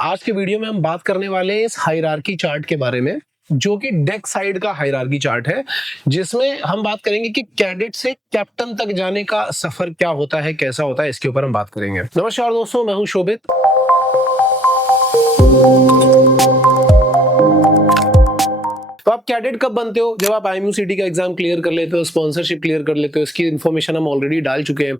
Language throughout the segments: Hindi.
आज के वीडियो में हम बात करने वाले हैं इस हायरार्की चार्ट के बारे में, जो कि डेक साइड का हायरार्की चार्ट है, जिसमें हम बात करेंगे कि कैडेट से कैप्टन तक जाने का सफर क्या होता है, कैसा होता है, इसके ऊपर हम बात करेंगे। नमस्कार दोस्तों, मैं हूं शोभित। तो आप कैडेट कब बनते हो? जब आप IMUCT का एग्जाम क्लियर कर लेते हो, स्पॉन्सरशिप क्लियर कर लेते हो। इसकी इन्फॉर्मेशन हम ऑलरेडी डाल चुके हैं।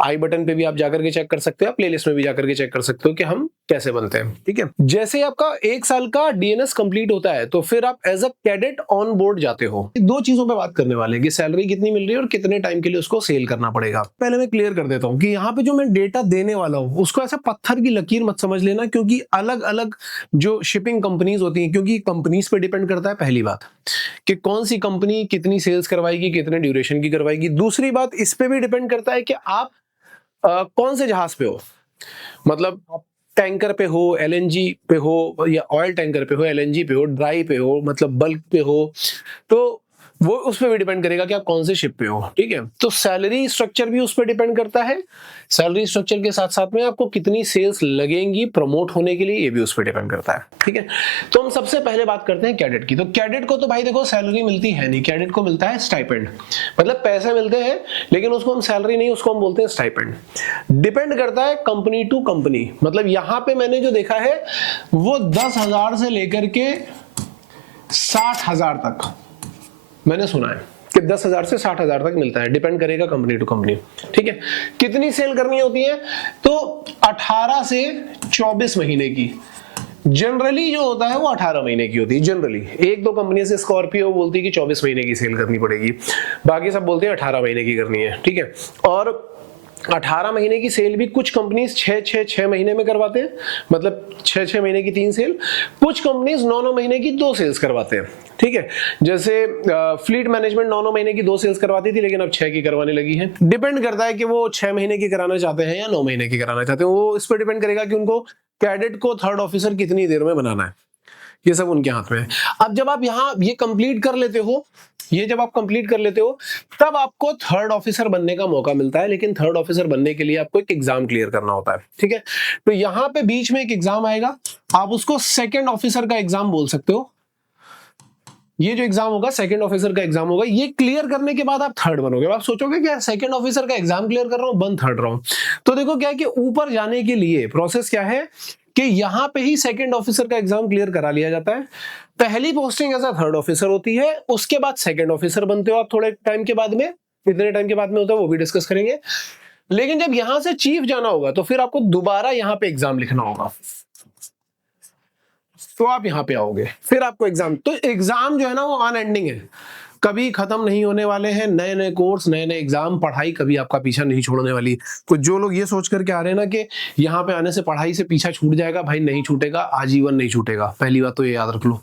आई बटन पे भी आप जाकर के चेक कर सकते हो, प्लेलिस्ट में भी जाकर के चेक कर सकते हो कि हम कैसे बनते हैं। ठीक है, जैसे ही आपका 1 साल का DNS कंप्लीट होता है तो फिर आप as a cadet on board जाते हो। दो चीजों पे बात करने वाले हैं कि सैलरी कितनी मिल रही है और कितने टाइम के लिए उसको सेल करना पड़ेगा। पहले मैं क्लियर कर देता हूँ कि यहाँ पे जो मैं डेटा देने वाला हूँ उसको ऐसा पत्थर की लकीर मत समझ लेना, क्योंकि अलग अलग जो शिपिंग कंपनीज होती हैं, क्योंकि कंपनीज पे डिपेंड करता है पहली बात कि कौन सी कंपनी कितनी सेल्स करवाएगी, कितने ड्यूरेशन की करवाएगी। दूसरी बात इस पे भी डिपेंड करता है कि आप कौन से जहाज पे हो, मतलब आप टैंकर पे हो, LNG पे हो, या ऑयल टैंकर पे हो, LNG पे हो, ड्राई पे हो, मतलब बल्क पे हो, तो वो उस पर भी डिपेंड करेगा कि आप कौन से शिप पे हो। ठीक है, तो सैलरी स्ट्रक्चर भी उस पर डिपेंड करता है। सैलरी स्ट्रक्चर के साथ साथ में आपको कितनी सेल्स लगेंगी प्रमोट होने के लिए, ये भी उस पर डिपेंड करता है। ठीक है, तो हम सबसे पहले बात करते हैं कैडेट की। तो कैडेट को तो भाई देखो सैलरी मिलती है नहीं, कैडेट को मिलता है स्टाइपेंड, मतलब पैसे मिलते हैं, लेकिन उसको हम सैलरी नहीं, उसको हम बोलते हैं स्टाइपेंड। डिपेंड करता है कंपनी टू कंपनी। मतलब यहां पे मैंने जो देखा है वो 10,000 से लेकर के 60,000 तक मैंने सुना है कि 10,000 से 60,000 तक मिलता है। डिपेंड करेगा कंपनी टू कंपनी। ठीक है, कितनी सेल करनी होती है? तो 18 से 24 महीने की जनरली जो होता है वो 18 महीने की होती है। जनरली एक दो कंपनी से स्कॉर्पियो बोलती है कि 24 महीने की सेल करनी पड़ेगी, बाकी सब बोलते हैं 18 महीने की करनी है। ठीक है, और 18 महीने की सेल भी कुछ कंपनीज 6 महीने में करवाते हैं, मतलब 6 महीने की 3 सेल। कुछ कंपनीज 9 महीने की 2 सेल्स करवाते हैं। ठीक है, जैसे फ्लीट मैनेजमेंट 9 महीने की 2 सेल्स करवाती थी, लेकिन अब 6 की करवाने लगी है। डिपेंड करता है कि वो 6 महीने की कराना चाहते हैं या 9 महीने की कराना चाहते हैं। वो इस पर डिपेंड करेगा कि उनको कैडेट को थर्ड ऑफिसर कितनी देर में बनाना है, ये सब उनके हाथ में है। अब जब आप यहाँ ये कंप्लीट कर लेते हो, जब आप कंप्लीट कर लेते हो तब आपको थर्ड ऑफिसर बनने का मौका मिलता है। लेकिन थर्ड ऑफिसर बनने के लिए आपको एक एग्जाम क्लियर करना होता है। ठीक है, तो यहाँ पे बीच में एक एग्जाम आएगा, आप उसको सेकंड ऑफिसर का एग्जाम बोल सकते हो। ये जो एग्जाम होगा सेकंड ऑफिसर का एग्जाम होगा। ये क्लियर करने के बाद आप थर्ड बनोगे। आप सोचोगे क्या सेकंड ऑफिसर का एग्जाम क्लियर कर रहा हूं, बन थर्ड रहा हूं। तो देखो क्या है कि ऊपर जाने के लिए प्रोसेस क्या है कि यहां पे ही सेकंड ऑफिसर का एग्जाम क्लियर करा लिया जाता है। पहली पोस्टिंग ऐसा थर्ड ऑफिसर होती है, उसके बाद सेकंड ऑफिसर बनते हो आप थोड़े टाइम के बाद में। कितने टाइम के बाद में होता है वो भी डिस्कस करेंगे। लेकिन जब यहां से चीफ जाना होगा तो फिर आपको दोबारा यहां पे एग्जाम लिखना होगा, तो आप यहां पे आओगे, फिर आपको एग्जाम। तो एग्जाम जो है ना वो अनएंडिंग है, कभी खत्म नहीं होने वाले हैं। नए नए कोर्स, नए नए एग्जाम, पढ़ाई कभी आपका पीछा नहीं छोड़ने वाली। तो जो लोग ये सोच करके आ रहे हैं ना कि यहाँ पे आने से पढ़ाई से पीछा छूट जाएगा, भाई नहीं छूटेगा, आजीवन नहीं छूटेगा। पहली बात तो ये याद रख लो।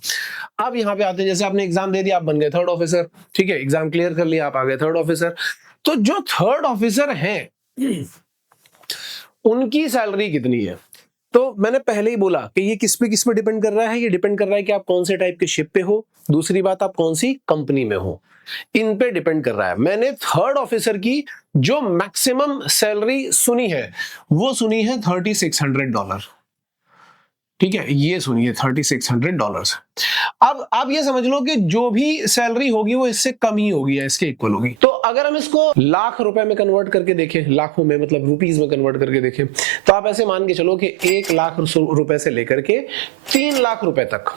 अब यहाँ पे आते हैं, जैसे आपने एग्जाम दे दिया, आप बन गए थर्ड ऑफिसर। ठीक है, एग्जाम क्लियर कर लिया, आप आ गए थर्ड ऑफिसर। तो जो थर्ड ऑफिसर है उनकी सैलरी कितनी है? तो मैंने पहले ही बोला कि ये किस पे डिपेंड कर रहा है। ये डिपेंड कर रहा है कि आप कौन से टाइप के शिप पे हो, दूसरी बात आप कौन सी कंपनी में हो, इन पे डिपेंड कर रहा है। मैंने थर्ड ऑफिसर की जो मैक्सिमम सैलरी सुनी है वो सुनी है $3600। ठीक है, ये सुनिए $3600। अब आप ये समझ लो कि जो भी सैलरी होगी वो इससे कम ही होगी या इसके इक्वल होगी। तो अगर हम इसको लाख रुपए में कन्वर्ट करके देखें, लाखों में मतलब रुपीस में कन्वर्ट करके देखें, तो आप ऐसे मान के चलो कि 1 लाख रुपए से लेकर के 3 लाख रुपए तक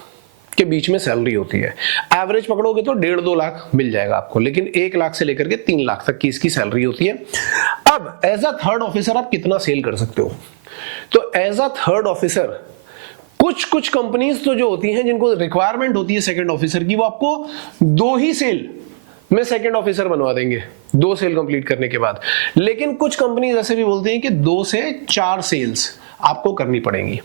के बीच में सैलरी होती है। एवरेज पकड़ोगे तो 1.5-2 लाख मिल जाएगा आपको, लेकिन 1 लाख से लेकर के 3 लाख तक की इसकी सैलरी होती है। अब एज अ थर्ड ऑफिसर आप कितना सेल कर सकते हो? तो एज अ थर्ड ऑफिसर कुछ कंपनीज तो जो होती हैं जिनको रिक्वायरमेंट होती है सेकंड ऑफिसर की, वो आपको 2 ही सेल में सेकंड ऑफिसर बनवा देंगे, 2 सेल कंप्लीट करने के बाद। लेकिन कुछ कंपनीज ऐसे भी बोलती हैं कि 2 से 4 सेल्स आपको करनी पड़ेंगी।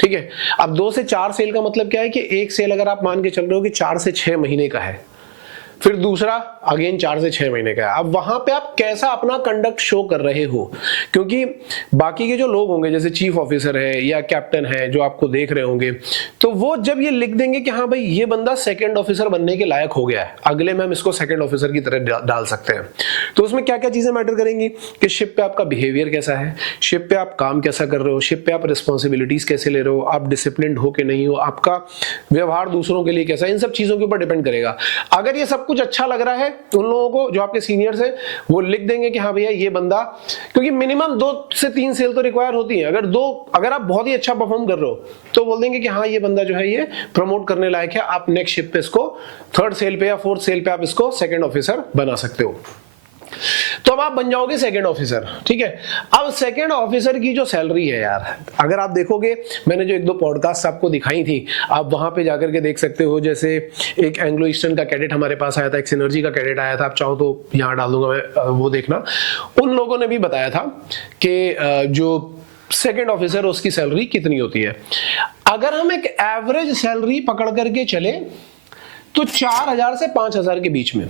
ठीक है, अब 2 से 4 सेल का मतलब क्या है कि एक सेल अगर आप मान के चल रहे हो कि 4 से 6 महीने का है, फिर दूसरा अगेन 4 से 6 महीने का है। अब वहां पे आप कैसा अपना कंडक्ट शो कर रहे हो, क्योंकि बाकी के जो लोग होंगे जैसे चीफ ऑफिसर है या कैप्टन है जो आपको देख रहे होंगे, तो वो जब ये लिख देंगे कि हाँ भाई ये बंदा सेकंड ऑफिसर बनने के लायक हो गया है, अगले में हम इसको सेकंड ऑफिसर की तरह डाल सकते हैं। तो उसमें क्या क्या चीजें मैटर करेंगी कि शिप पे आपका बिहेवियर कैसा है, शिप पे आप काम कैसा कर रहे हो, शिप पे आप रिस्पॉन्सिबिलिटीज कैसे ले रहे हो, आप डिसिप्लिन हो कि नहीं हो, आपका व्यवहार दूसरों के लिए कैसा है, इन सब चीजों के ऊपर डिपेंड करेगा। अगर ये सब कुछ अच्छा लग रहा है तो उन लोगों को जो आपके सीनियर्स हैं वो लिख देंगे कि हाँ भैया ये बंदा, क्योंकि मिनिमम 2 से 3 सेल तो रिक्वायर होती है। अगर आप बहुत ही अच्छा परफॉर्म कर रहे हो तो बोल देंगे कि हाँ ये बंदा जो है ये प्रमोट करने लायक है, आप नेक्स्ट शिप पे इसको 3rd सेल पे या 4th सेल पे आप इसको सेकंड ऑफिसर बना सकते हो। तो अब आप बन जाओगे सेकंड ऑफिसर, ठीक है। अब सेकंड ऑफिसर की जो सैलरी है यार, अगर आप देखोगे, मैंने जो 1-2 पॉडकास्ट आपको दिखाई थी, आप वहां पे जाकर के देख सकते हो। जैसे एक एंग्लो ईस्टर्न का कैडेट हमारे पास आया था, एक सिनर्जी का कैडेट आया था, आप चाहो तो यहाँ डाल दूंगा मैं, वो देखना। उन लोगों ने भी बताया था कि जो सेकंड ऑफिसर उसकी सैलरी कितनी होती है। अगर हम एक एवरेज सैलरी पकड़ करके चले तो 4000 से 5000 के बीच में,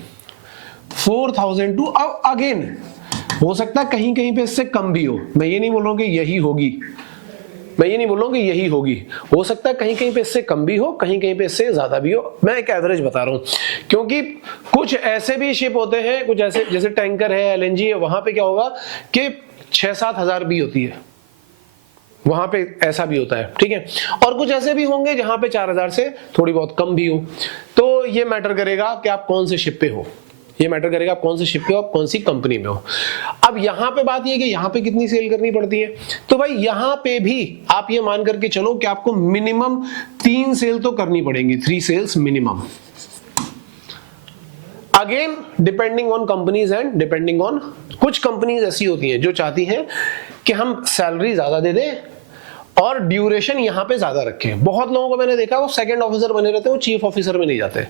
4000 टू, अब अगेन हो सकता है कहीं कहीं पे इससे कम भी हो, मैं ये नहीं बोल रहा हूं कि यही होगी, हो सकता है कहीं कहीं पे इससे कम भी हो, कहीं कहीं पे इससे ज्यादा भी हो, मैं एक एवरेज बता रहा हूं। क्योंकि कुछ ऐसे भी शिप होते हैं, कुछ ऐसे जैसे टैंकर है, एलएनजी है, वहां पे क्या होगा कि 6-7 हजार भी होती है, वहां पे ऐसा भी होता है, ठीक है। और कुछ ऐसे भी होंगे जहां पे 4000 से थोड़ी बहुत कम भी हो। तो ये मैटर करेगा कि आप कौन से शिप पे हो, आप कौन सी कंपनी में हो। अब यहां पे बात ये कि यहां पे कितनी सेल करनी पड़ती है, तो भाई यहां पे भी आप ये मान करके चलो कि आपको मिनिमम 3 सेल तो करनी पड़ेंगी, 3 sales minimum. Again depending on companies and depending on, कुछ कंपनीज ऐसी होती हैं जो चाहती हैं कि हम सैलरी ज्यादा दे दें और ड्यूरेशन यहां पे ज्यादा रखें। बहुत लोगों को मैंने देखा वो सेकंड ऑफिसर बने रहते हैं, वो चीफ ऑफिसर में नहीं जाते,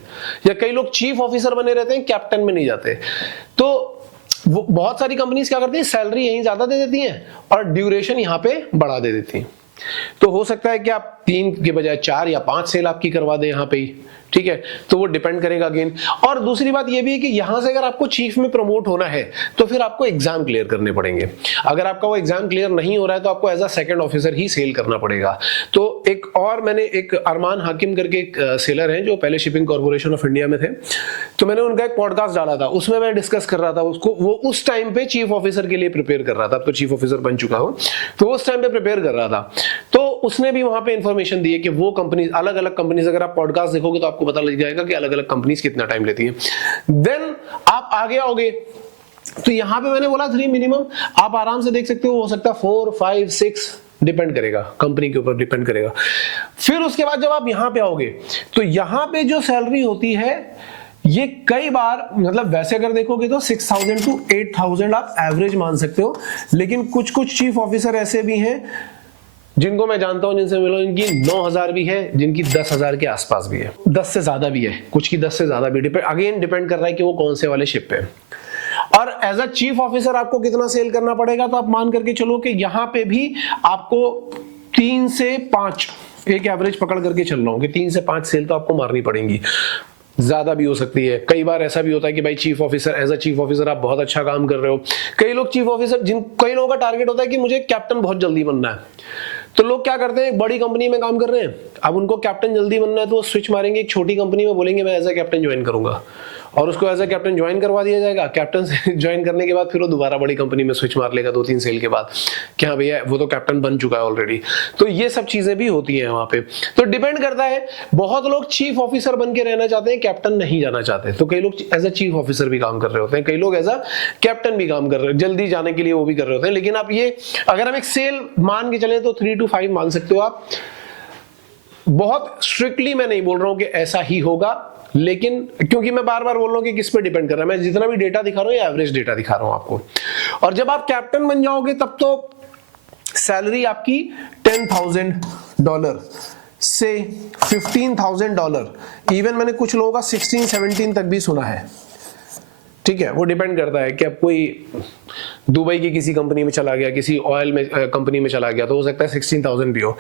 या कई लोग चीफ ऑफिसर बने रहते हैं, कैप्टन में नहीं जाते। तो वो बहुत सारी कंपनीज क्या करती हैं, सैलरी यहीं ज्यादा दे देती हैं और ड्यूरेशन यहां पे बढ़ा दे देती हैं। तो हो सकता है कि आप 3 के बजाय 4 या 5 सेल आपकी करवा दें यहां पे ही, ठीक है। तो वो डिपेंड करेगा अगेन। और दूसरी बात ये भी है कि यहां से अगर आपको चीफ में प्रमोट होना है तो फिर आपको एग्जाम क्लियर करने पड़ेंगे। अगर आपका वो एग्जाम क्लियर नहीं हो रहा है तो आपको एज अ सेकंड ऑफिसर ही सेल करना पड़ेगा। तो एक और, मैंने एक अरमान हाकिम करके एक सेलर हैं जो पहले शिपिंग कॉर्पोरेशन ऑफ इंडिया में थे, तो मैंने उनका एक पॉडकास्ट डाला था, उसमें मैं डिस्कस कर रहा था उसको, वो उस टाइम पे चीफ ऑफिसर के लिए प्रिपेयर कर रहा था, अब तो चीफ ऑफिसर बन चुका हो, तो उस टाइम पे प्रिपेयर कर रहा था। तो उसने भी वहां पे इंफॉर्मेशन दी है कि वो कंपनी, अलग अलग कंपनीज, अगर आप पॉडकास्ट देखोगे तो आपको पता लग जाएगा कि अलग अलग कंपनीज कितना टाइम लेती हैं। देन आप आगे आओगे तो यहां पे मैंने बोला 3 मिनिमम, आप आराम से देख सकते हो सकता है 4, 5, 6, डिपेंड करेगा, कंपनी के ऊपर डिपेंड करेगा। फिर उसके बाद जब आप यहां पे आओगे तो यहां पे जो सैलरी होती है ये कई बार, मतलब वैसे अगर देखोगे तो 6000 टू 8000 आप एवरेज मान सकते हो, लेकिन कुछ चीफ ऑफिसर ऐसे भी हैं जिनको मैं जानता हूं, जिनसे मिलो, इनकी 9000 भी है, जिनकी 10000 के आसपास भी है, 10 से ज्यादा भी है, कुछ की 10 से ज्यादा भी। अगेन डिपेंड कर रहा है कि वो कौन से वाले शिप पे। और एज अ चीफ ऑफिसर आपको कितना सेल करना पड़ेगा, तो आप मान करके चलो कि यहां पे भी आपको 3 से 5, एक एवरेज पकड़ करके चल रहा हूं कि 3 से 5 सेल तो आपको मारनी पड़ेंगी, ज्यादा भी हो सकती है। कई बार ऐसा भी होता है कि भाई chief officer, as a chief officer आप बहुत अच्छा काम कर रहे हो। कई लोग चीफ ऑफिसर, कई लोगों का टारगेट होता है कि मुझे कैप्टन बहुत जल्दी बनना है, तो लोग क्या करते हैं, एक बड़ी कंपनी में काम कर रहे हैं, अब उनको कैप्टन जल्दी बनना है तो वो स्विच मारेंगे एक छोटी कंपनी में, बोलेंगे मैं एज अ कैप्टन ज्वाइन करूंगा, और उसको एज अ कैप्टन ज्वाइन करवा दिया जाएगा। कैप्टन से ज्वाइन करने के बाद फिर वो दोबारा बड़ी कंपनी में स्विच मार लेगा 2-3 सेल के बाद, कि हाँ भैया वो तो कैप्टन बन चुका है ऑलरेडी। तो ये सब चीजें भी होती हैं वहां पे, तो डिपेंड करता है। बहुत लोग चीफ ऑफिसर बन के रहना चाहते हैं, कैप्टन नहीं जाना चाहते, तो कई लोग एज अ चीफ ऑफिसर भी काम कर रहे होते हैं, कई लोग एज अ कैप्टन भी काम कर रहे हैं, जल्दी जाने के लिए वो भी कर रहे होते हैं। लेकिन आप ये, अगर हम एक सेल मान के चले तो 3 to 5 मान सकते हो आप। बहुत स्ट्रिक्टली मैं नहीं बोल रहा हूं कि ऐसा ही होगा, लेकिन क्योंकि मैं बार बार बोल रहा हूं कि किस पे डिपेंड कर रहा है, मैं जितना भी डेटा दिखा रहा हूं एवरेज डेटा दिखा रहा हूं आपको। और जब आप कैप्टन बन जाओगे तब तो सैलरी आपकी $10,000 से $15,000, इवन मैंने कुछ लोगों का 16-17 तक भी सुना है, ठीक है, वो डिपेंड करता है कि अब कोई दुबई की किसी कंपनी में चला गया, किसी ऑयल में कंपनी में चला गया, तो हो सकता है 16,000 भी हो।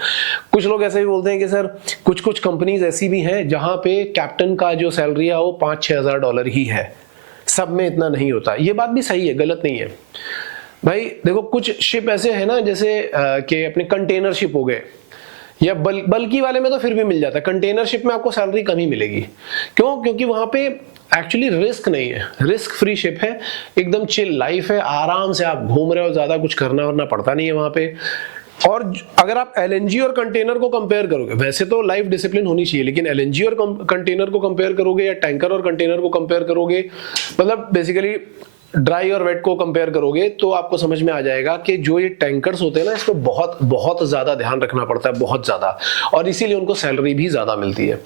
कुछ लोग ऐसे भी बोलते हैं कि सर कुछ कंपनीज ऐसी भी हैं जहां पे कैप्टन का जो सैलरी है वो $5-6,000 ही है, सब में इतना नहीं होता। ये बात भी सही है, गलत नहीं है भाई। देखो कुछ शिप ऐसे है ना, जैसे कि अपने कंटेनर शिप हो गए या बल्कि वाले में तो फिर भी मिल जाता है, कंटेनर शिप में आपको सैलरी कम ही मिलेगी। क्यों? क्योंकि वहां पे एक्चुअली रिस्क नहीं है, रिस्क फ्री शिप है, एकदम चिल लाइफ है, आराम से आप घूम रहे हो, ज्यादा कुछ करना वरना पड़ता नहीं है वहां पे। और अगर आप एलएनजी और कंटेनर को कंपेयर करोगे, वैसे तो लाइफ डिसिप्लिन होनी चाहिए, लेकिन एलएनजी और कंटेनर को कंपेयर करोगे या टैंकर और कंटेनर को कंपेयर करोगे, मतलब बेसिकली ड्राई और वेट को कंपेयर करोगे, तो आपको समझ में आ जाएगा कि जो ये टैंकर्स होते हैं ना, इसको बहुत बहुत ज्यादा ध्यान रखना पड़ता है, बहुत ज्यादा, और इसीलिए उनको सैलरी भी ज्यादा मिलती है।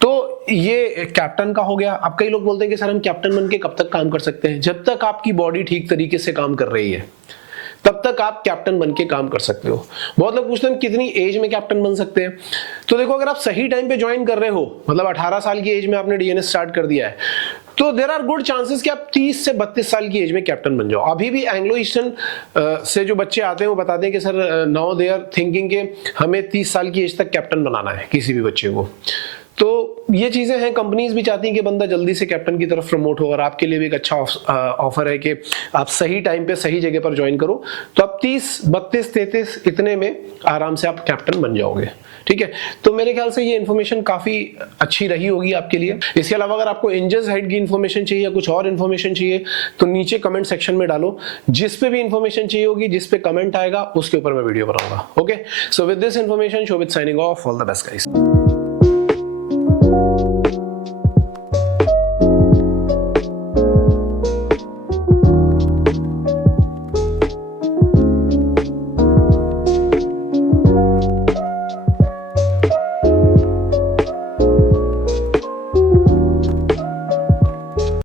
तो ये कैप्टन का हो गया। अब कई लोग बोलते हैं कि सर हम कैप्टन बन के कब तक काम कर सकते हैं? जब तक आपकी बॉडी ठीक तरीके से काम कर रही है तब तक आप कैप्टन बन के काम कर सकते हो। बहुत लोग पूछते हैं कितनी एज में कैप्टन बन सकते हैं? तो देखो, अगर आप सही टाइम पे ज्वाइन कर रहे हो, मतलब 18 साल की एज में आपने डीएनएस स्टार्ट कर दिया है, तो देयर आर गुड चांसेस कि आप 30 से 32 साल की एज में कैप्टन बन जाओ। अभी भी एंग्लो ईस्टर्न से जो बच्चे आते हैं वो बताते हैं कि sir now they are thinking के हमें 30 साल की एज तक कैप्टन बनाना है किसी भी बच्चे को। तो ये चीजें हैं, कंपनीज भी चाहती हैं कि बंदा जल्दी से कैप्टन की तरफ प्रमोट हो, और आपके लिए भी एक अच्छा ऑफर है कि आप सही टाइम पे सही जगह पर ज्वाइन करो, तो आप 30, 32, 33 इतने में आराम से आप कैप्टन बन जाओगे। ठीक है, तो मेरे ख्याल से ये इन्फॉर्मेशन काफी अच्छी रही होगी आपके लिए। इसके अलावा अगर आपको एंजल्स हेड की इन्फॉर्मेशन चाहिए या कुछ और इन्फॉर्मेशन चाहिए तो नीचे कमेंट सेक्शन में डालो, जिस पे भी इन्फॉर्मेशन चाहिए होगी, जिस पे कमेंट आएगा उसके ऊपर मैं वीडियो बनाऊंगा। Okay, so with this information, Shobhit signing off, all the best guys.